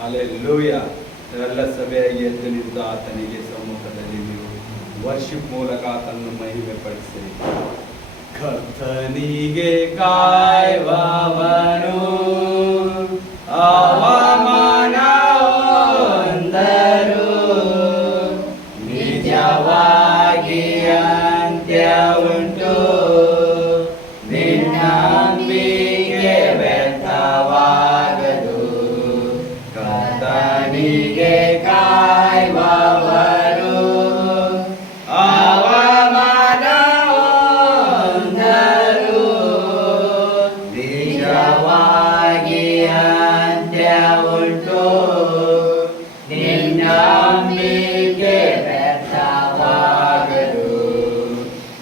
Hallelujah. ಎಲ್ಲ ಸಭೆಯಾಗಿ ಎದ್ದು ನಿಂತು ಆತನಿಗೆ ಸಮ್ಮುಖದಲ್ಲಿ ನೀವು ವರ್ಷಿಪ್ ಮೂಲಕ ಆತನನ್ನು ಮಹಿಮೆ ಪಡಿಸಿರಿ. ಕರ್ತನಿಗೆ ಕಾಯುವವನು ಅವಮಾನ ಹೊಂದರು, ನಿಜವಾಗಿ ಅಂತ್ಯ ಉಂಟು, ನಿನ್ನಂಬಿಕೆ ವ್ಯರ್ಥವಾಗದು. ಕರ್ತನಿಗೆ ಕಾಯುವವರು ಅವಮಾನ ಹೊಂದರು, ನಿಜವಾಗಿ ಅಂತ್ಯ ಉಂಟು, ನಿನ್ನಂಬಿಕೆ ವ್ಯರ್ಥವಾಗದು.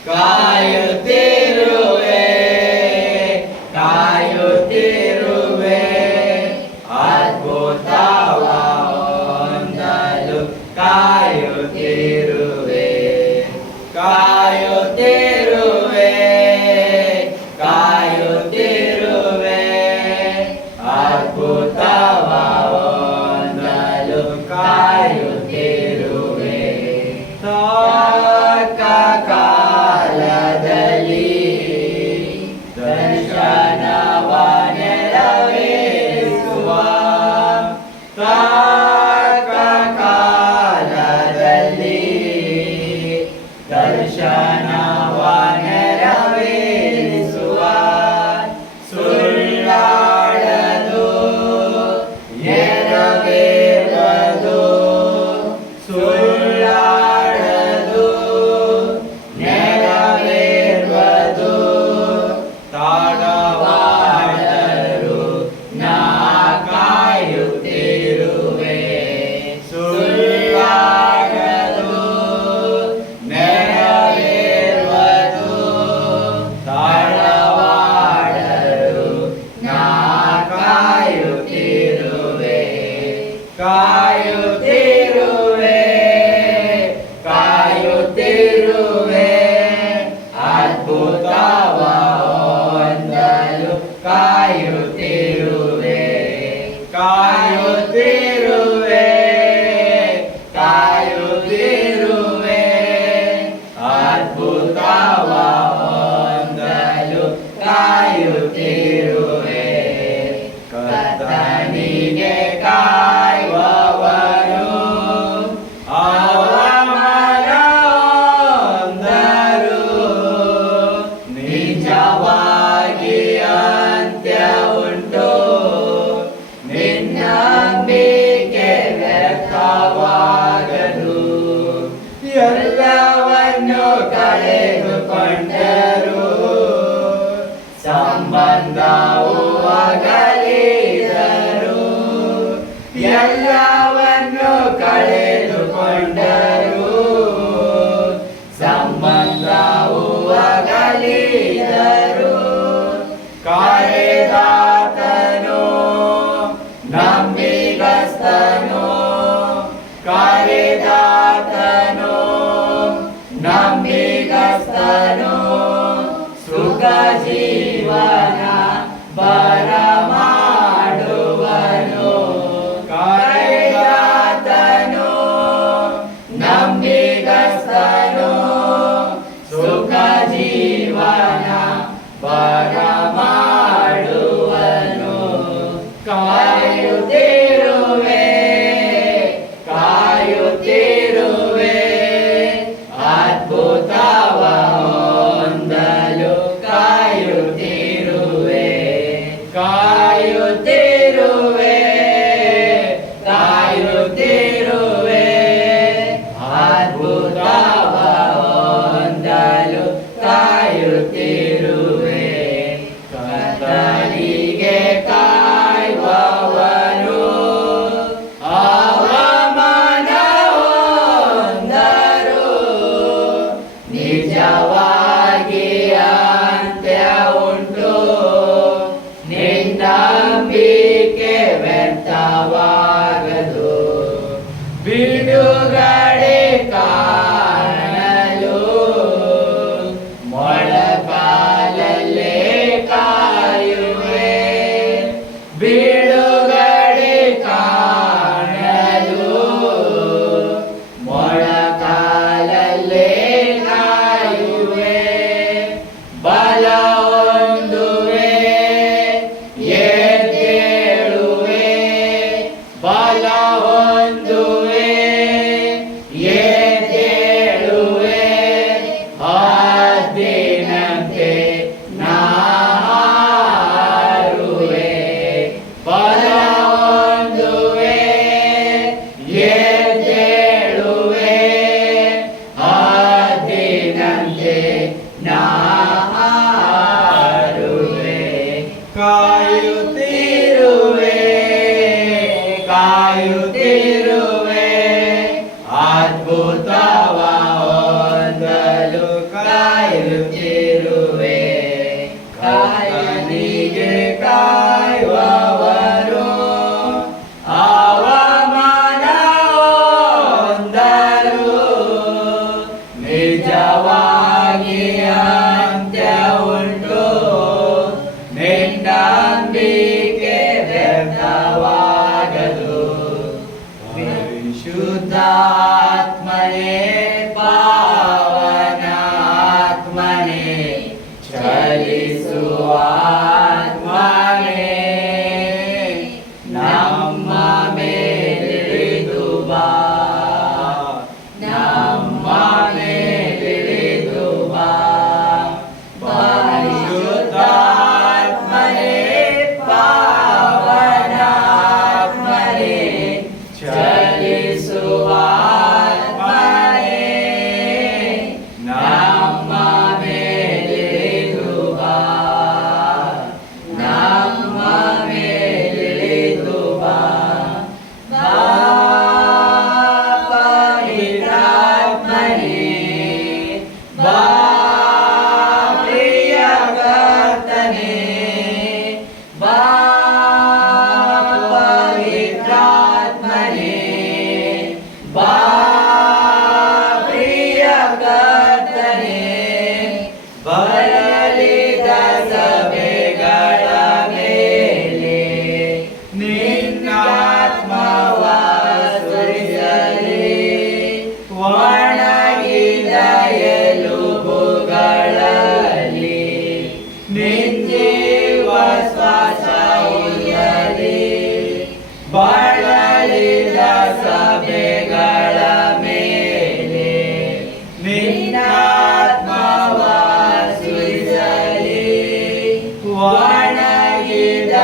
ಕಾಯುತ್ತಿರುವೆ ಕಾಯುತ್ತಿರುವೆ ಅದ್ಭುತವ ಹೊಂದಲು, ಕಾಯುತ್ತಿರುವೆ ಕಾಯುತ್ತಿರುವೆ ಕಾಯುತ್ತಿರುವೆ ಅದ್ಭುತವ ಹೊಂದಲು, ಕಾಯುತ್ತಿರುವೆ. ತಕ್ಕ ಕಾಲದಲ್ಲಿ ದರ್ಶನವ ನೆರವೇರಿಸುವ, ತಕ್ಕ ಕಾಲದಲ್ಲಿ ದರ್ಶನವ ನೆರವೇರಿಸುವ, ಸುಳ್ಳಾಡದು ನೆರವೇರದು, ಸುಳ್ಳಾಡದು ನೆರವೇರದು, ತಾಳವಾಡರು ನಾ ಕಾಯುತ್ತಿರುವೆ. ಸುಳ್ಳಾಡದು ನೆರವೇರದು, ತಾಳವಾಡರು ನಾ ಕಾಯುತ್ತಿರುವೆ. ಕಾಯುತ್ತಿರುವೆ ಕಾಯುತ್ತಿರುವೆ ಅದ್ಭುತವ ಹೊಂದಲು, ಕಾಯುತ್ತಿರುವೆ ಕಾಯುತ್ತಿರುವೆ ಕಾಯುತ್ತಿರುವೆ ಅದ್ಭುತವ ಹೊಂದಲು, ಕಾಯುತ್ತಿರುವೆ. ಕರ್ತನಿಗೆ ಕಾಯುವವನು ಅವಮಾನ ಹೊಂದರು, ನಿಜವಾಗಿ ಅಂತ್ಯ ಉಂಟು, ನಿನ್ನಂಬಿಕೆ ವ್ಯರ್ಥವಾಗದು. ಎಲ್ಲವನ್ನು ಕಳೆದುಕೊಂಡರು, ಸಂಬಂಧವು ಅಗಲಿದರು. ಎಲ್ಲವನ್ನು ಕಳೆದುಕೊಂಡರು, ಸಂಬಂಧವು ಅಗಲಿದರು. ಕರೆದಾತನು ನಂಬಿಗಸ್ತನು, ಕರೆದಾತನು ನಂಬಿಗಸ್ತನು, ಸುಖ ಜೀವನ ಬರಮಾಡುವನು. ಕರೆದಾತನು ನಂಬಿಗಸ್ತನು, ಸುಖ ಜೀವನ ಬರಮಾಡುವನು. ಕಾಯುತ್ತಿರುವೆ ಕಾಯುತ್ತಿರುವೆ ಅದ್ಭುತವ ಹೊಂದಲು, ಕಾಯುತ್ತಿರುವೆ ಕಾಯುತ್ತಿರುವೆ ಕಾಯುತ್ತಿರುವೆ ಅದ್ಭುತವ ಹೊಂದಲು, ಕಾಯುತ್ತಿರುವೆ. ಕರ್ತನಿಗೆ ಕಾಯುವವನು ಅವಮಾನ ಹೊಂದರು, ನಿಜವಾಗಿ ಅಂತ್ಯ ಉಂಟು, ನಿನ್ನಂಬಿಕೆ ಕಾಯುತ್ತಿರುವೆ ಅದ್ಭುತವ ಹೊಂದಲು ಕಾಯುತ್ತಿರುವೆ ಕರ್ತನಿಗೆ ಕಾಯುವವರು ಅವಮಾನ ಹೊಂದರು ನಿಜವಾಗಿ ಅಂತ್ಯ ಉಂಟು ನಿನ್ನಂಬಿಕೆ ವ್ಯರ್ಥವಾಗದು ಪರಿಶುದ್ಧಾತ್ಮನೇ ಪಾವನ ಆತ್ಮನೇ ಚಲಿಸುವ ಆತ್ಮನೇ ನಮ್ಮ ಮೇಲಿಳಿದು ಬಾ ನಮ್ಮ ಮೇಲಿಳಿದು ಬಾ ಪರಿಶುದ್ಧಾತ್ಮನೇ ಪಾವನ ಆತ್ಮನೇ ಚಲಿಸುವ ಆತ್ಮನೇ ನಮ್ಮ ಮೇಲಿಳಿದು ಬಾ ನಮ್ಮ ಮೇಲಿಳಿದು ಬಾ ಪವಿತ್ರಾತ್ಮನೇ ಬಾ ಪ್ರಿಯ ಕರ್ತನೇ ಬಾ ಪವಿತ್ರಾತ್ಮನೇ ಬಾ ಪ್ರಿಯ ಕರ್ತನೇ ಬರಲಿದ ಸಭೆಗಳ ಮೇಲೆ ನಿನ್ನಾತ್ಮವ ಸುರಿಸಲಿ ಒಣಗಿದ ಎಲುಬುಗಳಲ್ಲಿ ನಿಂಜೀವ ಶ್ವಾಸ ಉಯ್ಯಲಿ ಬಳಲಿದ ಸಭೆಗಳ ಮೇಲೆ ನಿನ್ನಾತ್ಮವ ಸುರಿಸಲಿ ಒಣಗಿದ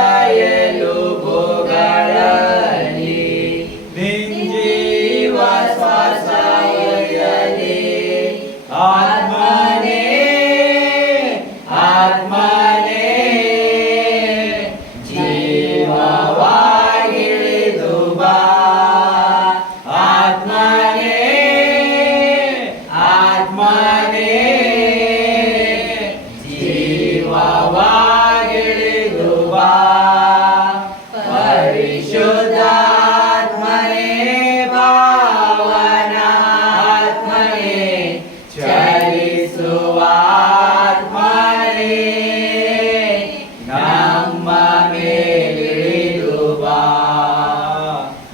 ಎಲುಬುಗಳಲ್ಲಿ ನಿಂಜೀವ ಶ್ವಾಸ ಉಯ್ಯಲಿ ಆತ್ಮನೇ ಆತ್ಮನೇ ಜೀವವಾಗಿಳಿದು ಬಾ ಆತ್ಮನೇ ಆತ್ಮನೇ ಜೀವವಾಗಿಳಿದು ಬಾ ಪರಿಶುದ್ಧಾತ್ಮನೇ ಪಾವನ ಆತ್ಮನೇ ಚಲಿಸುವ ಆತ್ಮನೇ ನಮ್ಮ ಮೇಲಿಳಿದು ಬಾ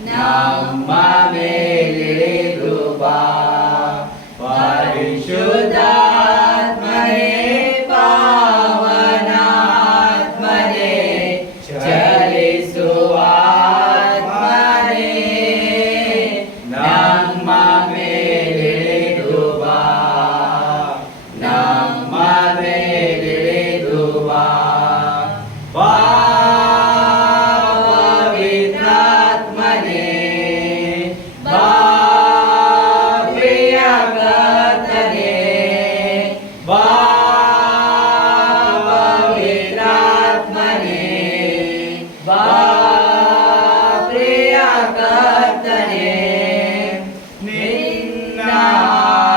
ನಮ್ಮ ಮೇಲಿಳಿದು ಬಾ ಪರಿಶುದ್ಧಾತ್ಮನೇ ಪಾವನ ಆತ್ಮನೇ ಚಲಿಸುವ ಆತ್ಮನೇ ನಮ್ಮ ಮೇಲಿಳಿದು ಬಾ ನಮ್ಮ ಮೇಲಿಳಿದು ಬಾ ಬಾ ಪವಿತ್ರಾತ್ಮನೇ ಬಾ ಪ್ರಿಯ ಕರ್ತನೇ ಬಾ ಪವಿತ್ರಾತ್ಮನೇ ಬಾ ಪ್ರಿಯ ಕರ್ತನೇ ನಿನ್ನ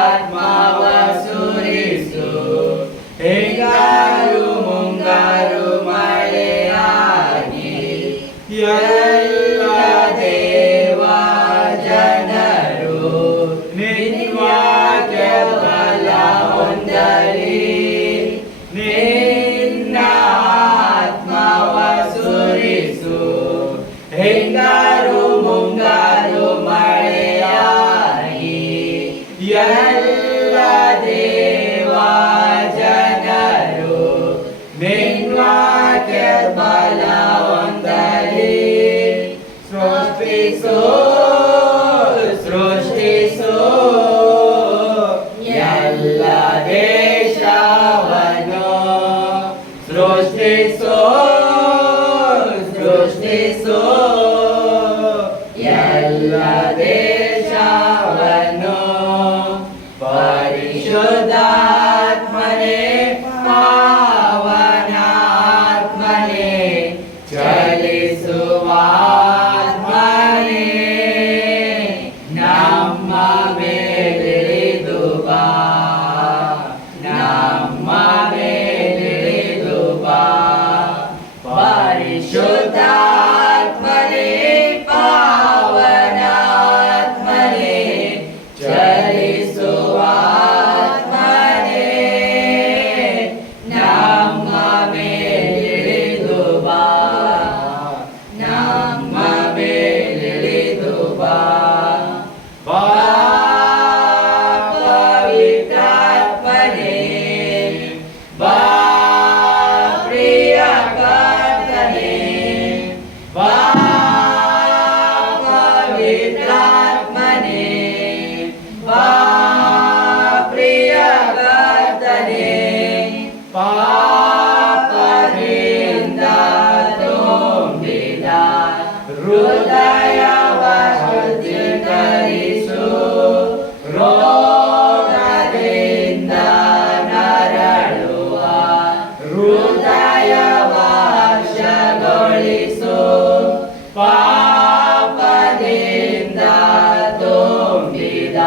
ಆತ್ಮವ ಸುರಿಸು ಹಿಂಗಾರು ಮುಂಗಾರು ಮಳೆಯಾಗಿ ಎಲ್ಲ ದೇವ ಜನರು ನಿನ್ವಾಕ್ಯ ಬಲ ಹೊಂದಲಿ ನಿನ್ನ ಆತ್ಮವ ಸುರಿಸು ಹಿಂಗಾರು ಮುಂಗಾರು ಮಳೆಯಾಗಿ ಎಲ್ಲ ದೇವ ಜನರು ನಿನ್ವಾಕ್ಯ ಬಲ ಹೊಂದಲಿ ಸೃಷ್ಟಿಸೋ ಸೃಷ್ಟಿಸೋ ಎಲ್ಲ ದೇಶವನ್ನು ಸೃಷ್ಟಿಸೋ ಸೃಷ್ಟಿಸೋ ಎಲ್ಲ ದೇಶವನ್ನು ಪರಿಶುದ್ಧಾತ್ಮನೇ ಪಾವನ ಆತ್ಮನೇ ಚಲಿಸುವ ಆತ್ಮನೇ ಹೃದಯವ ಶುದ್ಧೀಕರಿಸು, ರೋಗದಿಂದ ನರಳುವ ಹೃದಯವ ಹರ್ಷಗೊಳಿಸು, ಪಾಪದಿಂದ ತುಂಬಿದ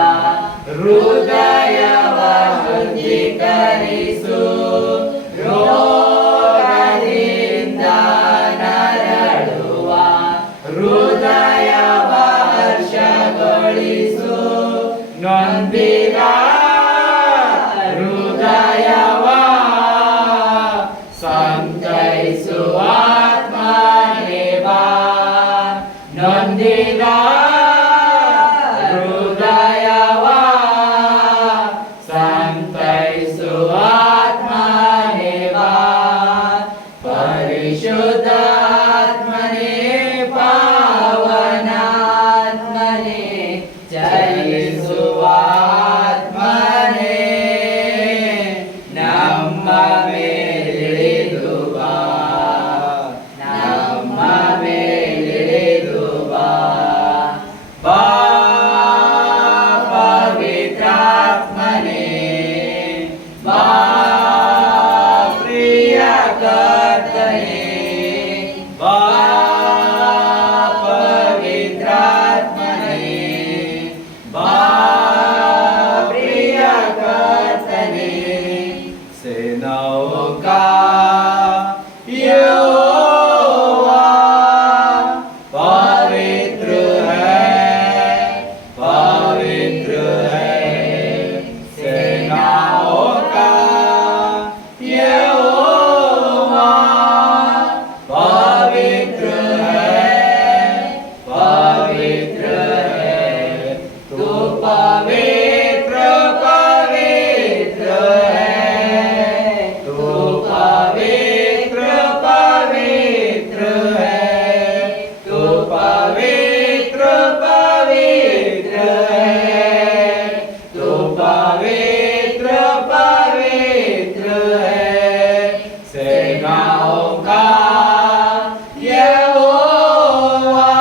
ಹೃದಯವ ಶುದ್ಧೀಕರಿಸು, ರೋಗದಿಂದ ನರಳುವ ಹೃದಯವ ಹರ್ಷಗೊಳಿಸು, ನೊಂದಿದ ಹೃದಯವ ಸಂತೈಸುವ ಆತ್ಮನೇ ಬಾ, ನೊಂದಿದ ಹೃದಯವ ಸಂತೈಸುವ ಆತ್ಮನೇ ಬಾ, ಪರಿಶುದ್ಧಾತ್ಮನೇ ಪಾವನಾತ್ಮನೇ ಚಲಿಸುವ ಆತ್ಮನೇ, ನಮ್ಮ ಮೇಲಿಳಿದು ಬಾ, ನಮ್ಮ ಮೇಲಿಳಿದು ಬಾ, ಬಾ ಪವಿತ್ರಾತ್ಮನೇ, ಬಾ ಪ್ರಿಯ ಕರ್ತನೇ, ಬಾ ಪವಿತ್ರಾತ್ಮನೇ, ಬಾ ಪ್ರಿಯ ಕರ್ತನೇ, ಸೇನಾओं का यहोवा पवित्र है, सेनाओं का यहोवा पवित्र है, तू पवित्र पवित्र है, तू पवित्र पवित्र है, तू पवित्र पवित्र है, तू पवित्र पवित्र है, सेनाओं का यहोवा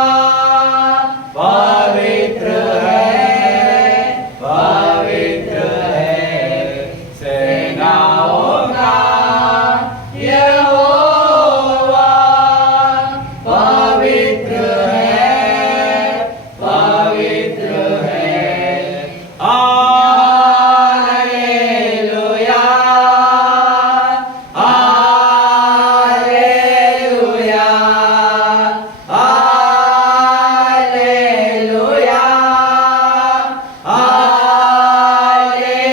पवित्र है, सेनाओं का यहोवा पवित्र है, hallelujah, hallelujah, hallelujah,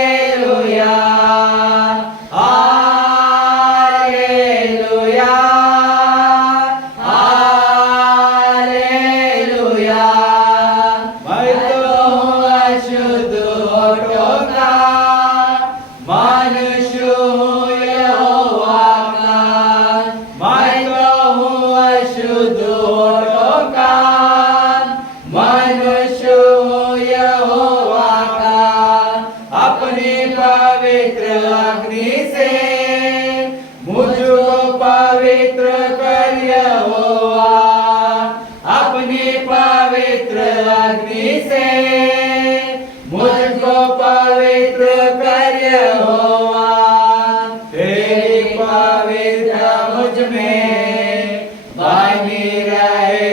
hallelujah, hallelujah, hallelujah, मैं तो हूँ अशुद्ध होठों का, मनुष्य हूँ यहोवा का, मैं तो हूँ अशुद्ध होठों का, मनुष्य हूँ यहोवा का, अपनी पवित्र अग्नि से मुझको पवित्र कर यहोवा, अपनी पवित्र अग्नि से मुझको पवित्र कर यहोवा, तेरी पवित्र मुझ में बनी रहे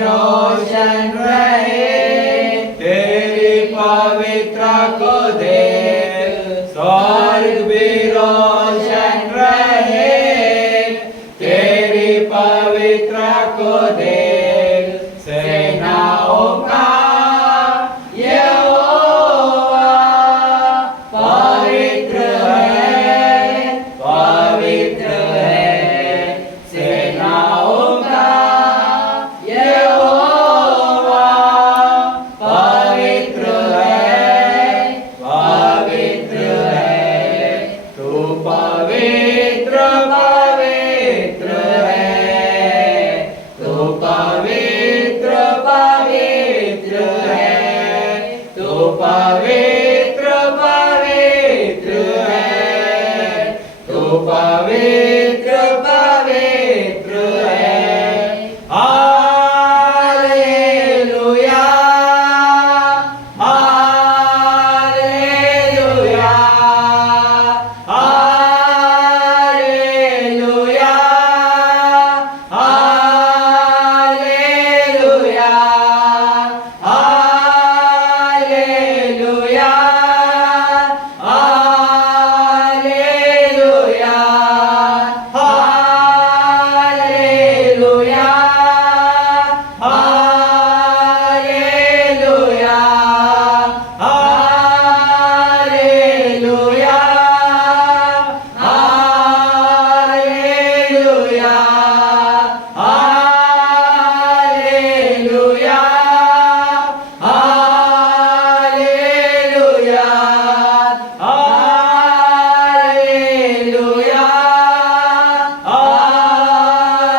रोशन रहे, तेरी पवित्र को देख स्वर्ग भी रोशन रहे, तेरी पवित्र को देख सेनाओं का यहोवा पवित्र है, सेनाओं का यहोवा पवित्र है, तू पवित्र पवित्र है, तू पवित्र पवित्र है, तू पवित्र पवित्र है, तू पवित्र पवित्र है। Hallelujah, hallelujah, hallelujah, hallelujah, hallelujah, hallelujah, hallelujah, hallelujah, hallelujah, hallelujah, hallelujah, hallelujah, hallelujah,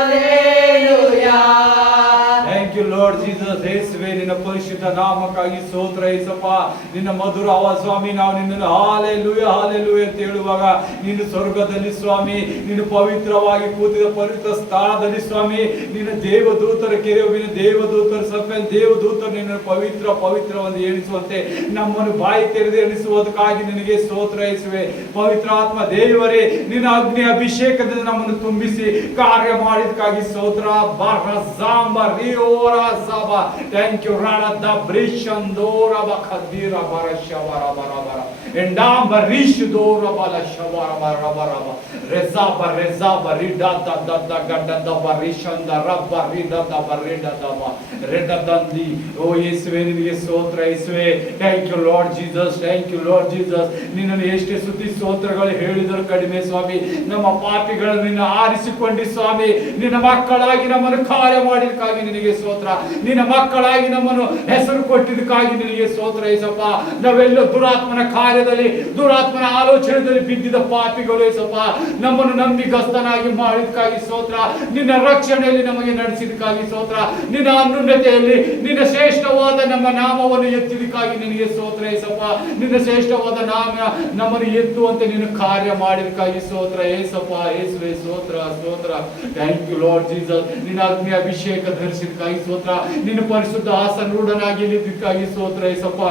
hallelujah. Thank you Lord Jesus. ಯೇಸುವೇ ನಿನ್ನ ಪರಿಶುದ್ಧ ನಾಮಕ್ಕಾಗಿ ಸ್ತೋತ್ರ ಯೇಸಪ್ಪ. ನಿನ್ನ ಮಧುರ ಆವಾಜ್ ಸ್ವಾಮಿ, ನಾವು ನಿನ್ನನ್ನು ಹಾಲೆಲೂಯ ಹಾಲೆಲೂಯ ಅಂತ ಹೇಳುವಾಗ ನೀನು ಸ್ವರ್ಗದಲ್ಲಿ ಸ್ವಾಮಿ, ನೀನು ಪವಿತ್ರವಾಗಿ ಕೂತಿದ ಪವಿತ್ರ ಸ್ಥಳದಲ್ಲಿ ಸ್ವಾಮಿ, ನಿನ್ನ ದೇವದೂತರ ಕೆರೆಯುವಿನ ದೇವದೂತರ ಸಭೆಯಲ್ಲಿ ದೇವದೂತರು ನಿನ್ನನ್ನು ಪವಿತ್ರ ಪವಿತ್ರವನ್ನು ಎಣಿಸುವಂತೆ ನಮ್ಮನ್ನು ಬಾಯಿ ತೆರೆದು ಎಣಿಸುವುದಕ್ಕಾಗಿ ನಿನಗೆ ಸ್ತೋತ್ರ ಯೇಸುವೆ. ಪವಿತ್ರ ಆತ್ಮ ದೇವರೇ, ನಿನ್ನ ಅಗ್ನಿ ಅಭಿಷೇಕದಿಂದ ನಮ್ಮನ್ನು ತುಂಬಿಸಿ ಕಾರ್ಯ ಮಾಡಿದಕ್ಕಾಗಿ ಸ್ತೋತ್ರ. ಥ್ಯಾಂಕ್ ಯು ರಾಡ ಬ್ರಿಷಂದೋರ ಬಖದೀರ ಬರ ಶವರ ಬರ ಬರ ಎಂಡಾಂಬ ರಿಶ್ ದೋರ ಬಲ ಶವರ ಬರ ಬರ ಬ ರೆಜಾ ಬ ರೆಜಾ ಬ ರಿಡ ದ ದ ದ ಗಡ್ಡ ದ ಬ ರಿಶಂದ ರಬ್ಬ ರಿಡ ದ ಬ ರಿಡ ದ ಬ ರೆಡ ದಂದಿ. ಓ ಯೇಸುವೆ, ನಿನಗೆ ಸ್ತೋತ್ರ ಯೇಸುವೆ. Thank you Lord Jesus, thank you Lord Jesus. ನಿನ್ನನ್ನು ಎಷ್ಟೇ ಸ್ತುತಿ ಸ್ತೋತ್ರಗಳು ಹೇಳಿದರೂ ಕಡಿಮೆ ಸ್ವಾಮಿ. ನಮ್ಮ ಪಾಪಿಗಳನ್ನು ನಿನ್ನ ಆರಿಸಿಕೊಂಡಿ ಸ್ವಾಮಿ, ನಿನ್ನ ಮಕ್ಕಳಾಗಿ ನಮ್ಮನ್ನು ಕಾರ್ಯ ಮಾಡಿದಕ್ಕಾಗಿ ನಿನಗೆ ಸ್ತೋತ್ರ. ನಿನ್ನ ಮಕ್ಕಳಾಗಿ ನಮ್ಮನ್ನು ಹೆಸರು ಕೊಟ್ಟಿದ್ದಕ್ಕಾಗಿ ನಿನಗೆ ಸ್ತೋತ್ರ ಯೇಸಪ್ಪ. ನಾವೆಲ್ಲ ದುರಾತ್ಮನ ಕಾರ್ಯದಲ್ಲಿ ದುರಾತ್ಮನ ಆಲೋಚನೆಯಲ್ಲಿ ಬಿದ್ದಿದ್ದ ಪಾಪಿಗಳು ಯೇಸಪ್ಪ, ನಮ್ಮನ್ನು ನಂಬಿಗಸ್ತನಾಗಿ ಮಾಡಿದಕ್ಕಾಗಿ ಸ್ತೋತ್ರ. ನಿನ್ನ ರಕ್ಷಣೆಯಲ್ಲಿ ನಮಗೆ ನಡೆಸಿದಕ್ಕಾಗಿ ಸ್ತೋತ್ರ. ನಿನ್ನ ಅನ್ಯೂನ್ಯತೆಯಲ್ಲಿ ನಿನ್ನ ಶ್ರೇಷ್ಠವಾದ ನಮ್ಮ ನಾಮವನ್ನು ಎತ್ತಿದಕ್ಕಾಗಿ ನಿನಗೆ ಸ್ತೋತ್ರ ಯೇಸಪ್ಪ. ನಿನ್ನ ಶ್ರೇಷ್ಠವಾದ ನಾಮ ನಮ್ಮನ್ನು ಎತ್ತುವಂತೆ ನಿನ್ನ ಕಾರ್ಯ ಮಾಡಿದಕ್ಕಾಗಿ ಸ್ತೋತ್ರ ಯೇಸಪ್ಪ. ಯೇಸುವೆ ಸ್ತೋತ್ರ ಸ್ತೋತ್ರ. Thank you Lord Jesus. ನಿನ್ನ ಅಗ್ನಿ ಅಭಿಷೇಕ ಧರಿಸಿದಕ್ಕಾಗಿ ಸ್ತೋತ್ರ. ನಿನ್ನ ಪರಿಶುದ್ಧ ಆಸನೂಢನಾಗಿ ಇಲ್ಲಿದ್ದಕ್ಕಾಗಿ ಸ್ತೋತ್ರ ಯೇಸಪ್ಪ.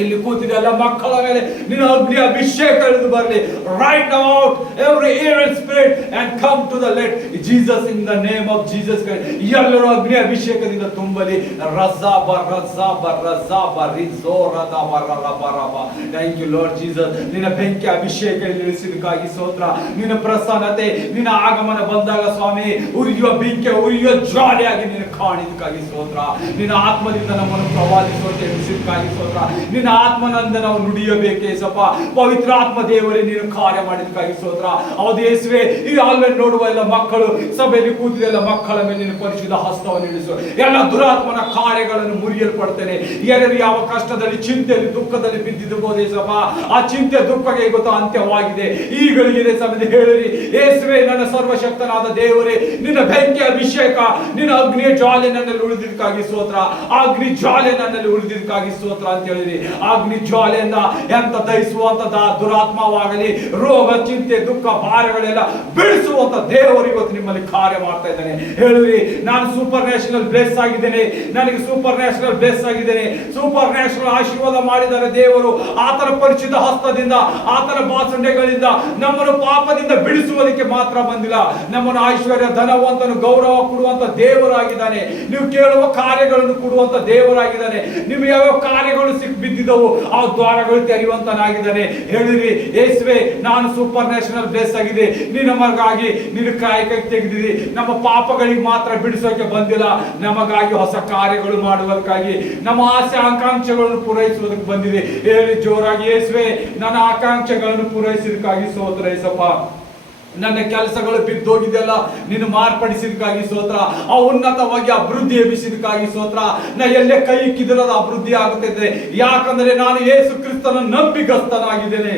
ಇಲ್ಲಿ ಕೂತಿದೆ ಎಲ್ಲ ಮಕ್ಕಳ ಮೇಲೆ ನಿನ್ನ ಅಗ್ನಿ ಅಭಿಷೇಕ ಇಳಿದು ಬರಲಿ. Right now out every evil spirit and come to the let Jesus in the name of Jesus Christ. ಎಲ್ಲರೂ ಅಗ್ನಿ ಅಭಿಷೇಕದಿಂದ ತುಂಬಲಿ. ರಜಾಬ ರಜಾಬ ರಜಾಬ ರಿಜೋರದ ಬರಬರಬ. Thank you Lord Jesus. ನಿನ್ನ ಬೆಂಕಿ ಅಭಿಷೇಕ ಇಳಿಸಿದಕ್ಕಾಗಿ ಸ್ತೋತ್ರ. ನಿನ್ನ ಪ್ರಸನ್ನತೆ, ನಿನ್ನ ಆಗಮನ ಬಂದಾಗ ಸ್ವಾಮಿ, ಉರಿಯುವ ಬೆಂಕಿ ಉರಿಯುವ ಜ್ವಾಲೆಯಾಗಿ ನಿನ್ನ ಕಾಣಿದಕ್ಕಾಗಿ ಸ್ತೋತ್ರ. ನಿನ್ನ ಆತ್ಮದಿಂದ ನಮ್ಮನ್ನು ಪ್ರವಾದಿಸುವಂತೆ ಎಣಿಸಿದಕ್ಕಾಗಿ ಸ್ತೋತ್ರ. ನಿನ್ನ ಆತ್ಮನಂದ ನಾವು ನುಡಿಯಬೇಕೆ ಸಪ. ಪವಿತ್ರ ಆತ್ಮ ದೇವರೇ, ನೀನು ಕಾರ್ಯ ಮಾಡಿದಕ್ಕಾಗಿ ಸ್ತೋತ್ರ. ಹೌದು ಯೇಸುವೆ, ಈ ಆಲ್ರೆಡಿ ನೋಡುವ ಎಲ್ಲ ಮಕ್ಕಳು, ಸಭೆಯಲ್ಲಿ ಕೂತಿದ ಎಲ್ಲ ಮಕ್ಕಳ ಮೇಲೆ ನಿನ್ನ ಪರಿಶುದ್ಧ ಹಸ್ತವನ್ನು ಇಳಿಸು. ಎಲ್ಲ ದುರಾತ್ಮನ ಕಾರ್ಯಗಳನ್ನು ಮುರಿಯಲ್ಪಡ್ತೇನೆ. ಯಾರು ಯಾವ ಕಷ್ಟದಲ್ಲಿ, ಚಿಂತೆಯಲ್ಲಿ, ದುಃಖದಲ್ಲಿ ಬಿದ್ದಿರಬಹುದೇ ಸಪ, ಆ ಚಿಂತೆ ದುಃಖಕ್ಕೆ ಇವತ್ತು ಅಂತ್ಯವಾಗಿದೆ. ಈಗಲಿಗಿದೆ ಸಮಯ ಹೇಳಿರಿ, ಯೇಸುವೆ ನನ್ನ ಸರ್ವಶಕ್ತನಾದ ದೇವರೇ, ನಿನ್ನ ಬೆಂಕಿ ಅಭಿಷೇಕ, ನಿನ್ನ ಅಗ್ನಿಯ ಜ್ವಾಲೆ ನನ್ನಲ್ಲಿ ಉಳಿದಿದ್ದಕ್ಕಾಗಿ ಸ್ತೋತ್ರ. ಆ ಅಗ್ನಿ ಜ್ವಾಲೆ ನನ್ನಲ್ಲಿ ಉಳಿದಿದ್ದಕ್ಕಾಗಿ ಸ್ತೋತ್ರ ಅಂತ ಹೇಳಿರಿ. ಅಗ್ನಿ ಜ್ವಾಲೆಯಿಂದ ಎಂತ ದಹಿಸುವಂತದ ದುರಾತ್ಮವಾಗಲಿ, ರೋಗ, ಚಿಂತೆ, ದುಃಖ, ಭಾರಗಳೆಲ್ಲ ಬಿಡಿಸುವಂತ ದೇವರು ಇವತ್ತು ನಿಮ್ಮಲ್ಲಿ ಕಾರ್ಯ ಮಾಡ್ತಾ ಇದ್ದಾನೆ. ಹೇಳಿರಿ, ನಾನು ಸೂಪರ್ ನ್ಯಾಷನಲ್ ಬ್ಲೆಸ್ ಆಗಿದ್ದೇನೆ, ನನಗೆ ಸೂಪರ್ ನ್ಯಾಷನಲ್ ಬ್ಲೆಸ್ ಆಗಿದ್ದೇನೆ, ಸೂಪರ್ ನ್ಯಾಷನಲ್ ಆಶೀರ್ವಾದ ಮಾಡಿದ್ದಾರೆ ದೇವರು. ಆತನ ಪರಿಚಿತ ಹಸ್ತದಿಂದ, ಆತನ ಬಾಸಂಡೆಗಳಿಂದ ನಮ್ಮನ್ನು ಪಾಪದಿಂದ ಬಿಡಿಸುವುದಕ್ಕೆ ಮಾತ್ರ ಬಂದಿಲ್ಲ, ನಮ್ಮನ್ನು ಐಶ್ವರ್ಯ, ಧನವಂತನು, ಗೌರವ ಕೊಡುವಂತ ದೇವರಾಗಿದ್ದಾನೆ. ನೀವು ಕೇಳುವ ಕಾರ್ಯಗಳನ್ನು ಕೊಡುವಂತ ದೇವರಾಗಿದ್ದಾನೆ. ನಿಮಗೆ ಯಾವ ಕಾರ್ಯಗಳು ಸಿಕ್ ಬಿದ್ದಿದ್ದವು ಆ ದ್ವಾರಗಳು ತೆರೆಯುವಂತನಾಗಿದ್ದಾನೆ. ಹೇಳಿರಿ, ಯೇಸುವೆ ನಾನು ಸೂಪರ್ ನ್ಯಾಷನಲ್ ಬ್ಲೆಸ್ ಆಗಿದೆ, ನೀನು ನಮಗಾಗಿ ನೀನು ಕಾಯಕಕ್ಕೆ ತೆಗೆದಿರಿ. ನಮ್ಮ ಪಾಪಗಳಿಗೆ ಮಾತ್ರ ಬಿಡಿಸೋಕೆ ಬಂದಿಲ್ಲ, ನಮಗಾಗಿ ಹೊಸ ಕಾರ್ಯಗಳು ಮಾಡುವುದಕ್ಕಾಗಿ, ನಮ್ಮ ಆಸೆ ಆಕಾಂಕ್ಷೆಗಳನ್ನು ಪೂರೈಸುವುದಕ್ಕೆ ಬಂದಿದೆ. ಹೇಳಿ ಜೋರಾಗಿ, ಯೇಸುವೆ ನನ್ನ ಆಕಾಂಕ್ಷೆಗಳನ್ನು ಪೂರೈಸಿದಕ್ಕಾಗಿ ಸ್ತೋತ್ರ ಯೇಸಪ್ಪ. ನನ್ನ ಕೆಲಸಗಳು ಬಿದ್ದೋಗಿದೆಯಲ್ಲ, ನೀನು ಮಾರ್ಪಡಿಸಿದಕ್ಕಾಗಿ ಸ್ತೋತ್ರ. ಆ ಉನ್ನತವಾಗಿ ಅಭಿವೃದ್ಧಿ ಎಬ್ಬಿಸಿದಕ್ಕಾಗಿ ಸ್ತೋತ್ರ. ನಾ ಎಲ್ಲೇ ಕೈ ಇಕ್ಕಿದಿರೋದು ಅಭಿವೃದ್ಧಿ ಆಗುತ್ತಿದೆ, ಯಾಕಂದ್ರೆ ನಾನು ಯೇಸು ಕ್ರಿಸ್ತನ ನಂಬಿಗಸ್ತನಾಗಿದ್ದೇನೆ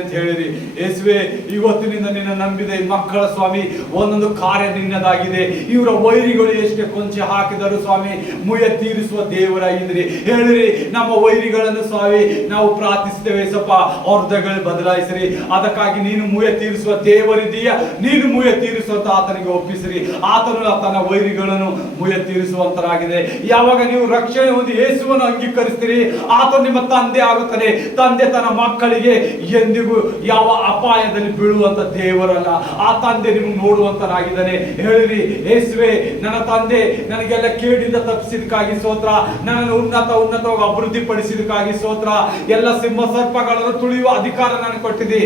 ಅಂತ ಹೇಳಿರಿ. ಯೇಸುವೆ, ಇವತ್ತಿನಿಂದ ನಿನ್ನ ನಂಬಿದ ಈ ಮಕ್ಕಳ ಸ್ವಾಮಿ ಒಂದೊಂದು ಕಾರ್ಯ ನಿನ್ನದಾಗಿದೆ. ಇವರ ವೈರಿಗಳು ಎಷ್ಟೇ ಕೊಂಚ ಹಾಕಿದರು ಸ್ವಾಮಿ, ಮುಯ ತೀರಿಸುವ ದೇವರಾಗಿದ್ರಿ. ಹೇಳಿರಿ, ನಮ್ಮ ವೈರಿಗಳನ್ನು ಸ್ವಾಮಿ ನಾವು ಪ್ರಾರ್ಥಿಸ್ತೇವೆ ಸಪ್ಪ, ಹೃದಯಗಳು ಬದಲಾಯಿಸಿರಿ. ಅದಕ್ಕಾಗಿ ನೀನು ಮುಯ ತೀರಿಸುವ ದೇವರಿದ್ದೀಯ, ನೀನು ಮುಯ ತೀರಿಸುವಂತ ಆತನಿಗೆ ಒಪ್ಪಿಸಿರಿ. ಆತನು ತನ್ನ ವೈರಿಗಳನ್ನು ಮುಯ ತೀರಿಸುವಂತರಾಗಿದೆ. ಯಾವಾಗ ನೀವು ರಕ್ಷಣೆ ಹೊಂದಿ ಯೇಸುವನ್ನು ಅಂಗೀಕರಿಸ್ತೀರಿ, ಆತನು ನಿಮ್ಮ ತಂದೆ ಆಗುತ್ತಾನೆ. ತಂದೆ ತನ್ನ ಮಕ್ಕಳಿಗೆ ಎಂದಿಗೂ ಯಾವ ಅಪಾಯದಲ್ಲಿ ಬೀಳುವಂತ ದೇವರಲ್ಲ, ಆ ತಂದೆ ನಿಮ್ಗೆ ನೋಡುವಂತನಾಗಿದ್ದಾನೆ. ಹೇಳಿರಿ, ಯೇಸುವೆ ನನ್ನ ತಂದೆ ನನಗೆಲ್ಲ ಕೇಡಿಂದ ತಪ್ಪಿಸಿದಕ್ಕಾಗಿ ಸ್ತೋತ್ರ, ನನ್ನನ್ನು ಉನ್ನತವಾಗಿ ಅಭಿವೃದ್ಧಿ ಪಡಿಸಿದಕ್ಕಾಗಿ ಸ್ತೋತ್ರ. ಎಲ್ಲ ಸಿಂಹ ಸರ್ಪಗಳನ್ನು ತುಳಿಯುವ ಅಧಿಕಾರ ನನಗೆ ಕೊಟ್ಟಿದೆ.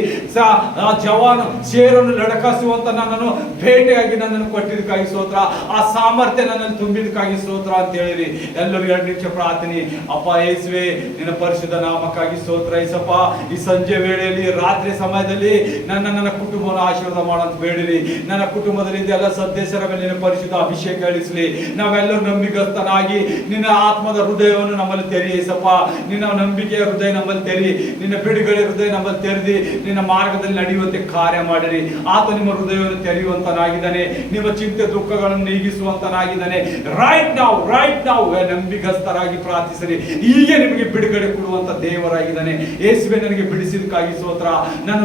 ಜವಾನು ಶೇರನ್ನು ಲಡಕಾಸುವಂತ ನನ್ನನ್ನು ಭೇಟಿಯಾಗಿ ನನ್ನನ್ನು ಕೊಟ್ಟಿದ್ದಕ್ಕಾಗಿ ಸ್ತೋತ್ರ. ಆ ಸಾಮರ್ಥ್ಯ ನನ್ನನ್ನು ತುಂಬಿದಕ್ಕಾಗಿ ಸ್ತೋತ್ರ ಅಂತ ಹೇಳಿರಿ. ಎಲ್ಲರೂ 2 ನಿಮಿಷ ಪ್ರಾರ್ಥನೆ. ಅಪ್ಪ ಯೇಸುವೆ, ನಿನ್ನ ಪರಿಶುದ್ಧ ನಾಮಕ್ಕಾಗಿ ಸ್ತೋತ್ರ ಯೇಸಪ್ಪ. ಈ ಸಂಜೆ ವೇಳೆಯಲ್ಲಿ, ರಾತ್ರಿ ಸಮಯದಲ್ಲಿ ನನ್ನ ಕುಟುಂಬವನ್ನು ಆಶೀರ್ವಾದ ಮಾಡಂತ ಬೇಡಿರಿ. ನನ್ನ ಕುಟುಂಬದಲ್ಲಿ ಎಲ್ಲ ಸದಸ್ಯರ ಮೇಲೆ ನಿನ್ನ ಪರಿಶುದ್ಧ ಅಭಿಷೇಕ ಇಳಿಸಲಿ. ನಾವೆಲ್ಲರೂ ನಂಬಿಗಸ್ತನಾಗಿ ನಿನ್ನ ಆತ್ಮದ ಹೃದಯವನ್ನು ನಮ್ಮಲ್ಲಿ ತೆರಿ ಯೇಸಪ್ಪ. ನಿನ್ನ ನಂಬಿಕೆಯ ಹೃದಯ ನಮ್ಮಲ್ಲಿ ತೆರಿ, ನಿನ್ನ ಬಿಡುಗಡೆ ಹೃದಯ ನಮ್ಮಲ್ಲಿ ತೆರೆದಿ ನಿನ್ನ ಮಾರ್ಗದಲ್ಲಿ ನಡೆಯುವಂತೆ ಕಾರ್ಯ ಮಾಡಿರಿ. ಆತ ನಿಮ್ಮ ಹೃದಯವನ್ನು ತೆರೆಯುವಂತನಾಗಿದ್ದಾನೆ, ನಿಮ್ಮ ಚಿಂತೆ ದುಃಖಗಳನ್ನು ನೀಗಿಸುವಂತನಾಗಿದ್ದಾನೆ. ರೈಟ್ ನಾವು ನಂಬಿಗಸ್ತರಾಗಿ ಪ್ರಾರ್ಥಿಸಿರಿ. ಹೀಗೆ ನಿಮಗೆ ಬಿಡುಗಡೆ ಕೊಡುವಂತ ದೇವರಾಗಿದ್ದಾನೆ. ಯೇಸುವೆ, ನನಗೆ ಬಿಡಿಸಿದಕ್ಕಾಗಿ ಸ್ತೋತ್ರ. ನನ್ನ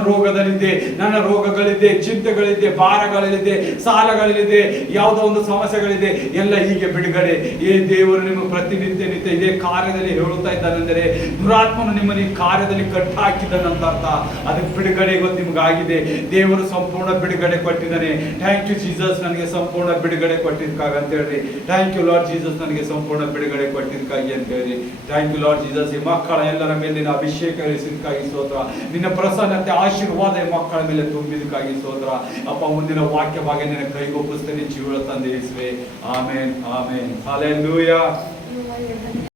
ರೋಗಗಳಿದೆ, ಚಿಂತೆಗಳಿದೆ, ಭಾರಗಳಿದೆ, ಸಾಲಗಳಿದೆ, ಯಾವುದೋ ಒಂದು ಸಮಸ್ಯೆಗಳಿದೆ, ಎಲ್ಲ ಹೀಗೆ ಬಿಡುಗಡೆ. ಈ ದೇವರು ನಿಮಗೆ ಪ್ರತಿನಿತ್ಯ ಇದೇ ಕಾರ್ಯದಲ್ಲಿ ಹೇಳುತ್ತಾ ಇದ್ದಾನೆಂದರೆ, ದುರಾತ್ಮನು ನಿಮ್ಮನ್ನು ಈ ಕಾರ್ಯದಲ್ಲಿ ಕಟ್ಟಾಕಿದ್ದಾನಂತ ಅರ್ಥ. ಅದಕ್ಕೆ ಬಿಡುಗಡೆ ಇವತ್ತು ನಿಮಗಾಗಿದೆ. ದೇವರು ಸಂಪೂರ್ಣ ಬಿಡುಗಡೆ ಕೊಟ್ಟಿದ್ದಾನೆ. ಥ್ಯಾಂಕ್ ಯು ಜೀಸಸ್, ನನಗೆ ಸಂಪೂರ್ಣ ಬಿಡುಗಡೆ ಕೊಟ್ಟಿದ್ದಕ್ಕಾಗಿ ಅಂತ ಹೇಳ್ರಿ. ಥ್ಯಾಂಕ್ ಯು ಲಾರ್ಡ್ ಜೀಸಸ್, ನನಗೆ ಸಂಪೂರ್ಣ ಬಿಡುಗಡೆ ಕೊಟ್ಟಿದ್ದಕ್ಕಾಗಿ ಅಂತ ಹೇಳಿ. Thank you Lord Jesus. ಈ ಮಕ್ಕಳ ಎಲ್ಲರ ಮೇಲೆ ನಿನ್ನ ಅಭಿಷೇಕ ಇಳಿಸಿದಕ್ಕಾಗಿ ಸ್ತೋತ್ರ. ನಿನ್ನ ಪ್ರಸನ್ನತೆ, ಆಶೀರ್ವಾದ ಈ ಮಕ್ಕಳ ಮೇಲೆ ತುಂಬಿದಕ್ಕಾಗಿ ಸ್ತೋತ್ರ. ಅಪ್ಪ, ಮುಂದಿನ ವಾಕ್ಯ ಭಾಗ ನಿನ್ನ ಕೈಗೊಪ್ಪಿಸ್ತೇನೆ ಜೀವಳ ತಂದೆ ಯೇಸುವೆ. ಆಮೇನ್. ಹಲ್ಲೆಲೂಯಾ.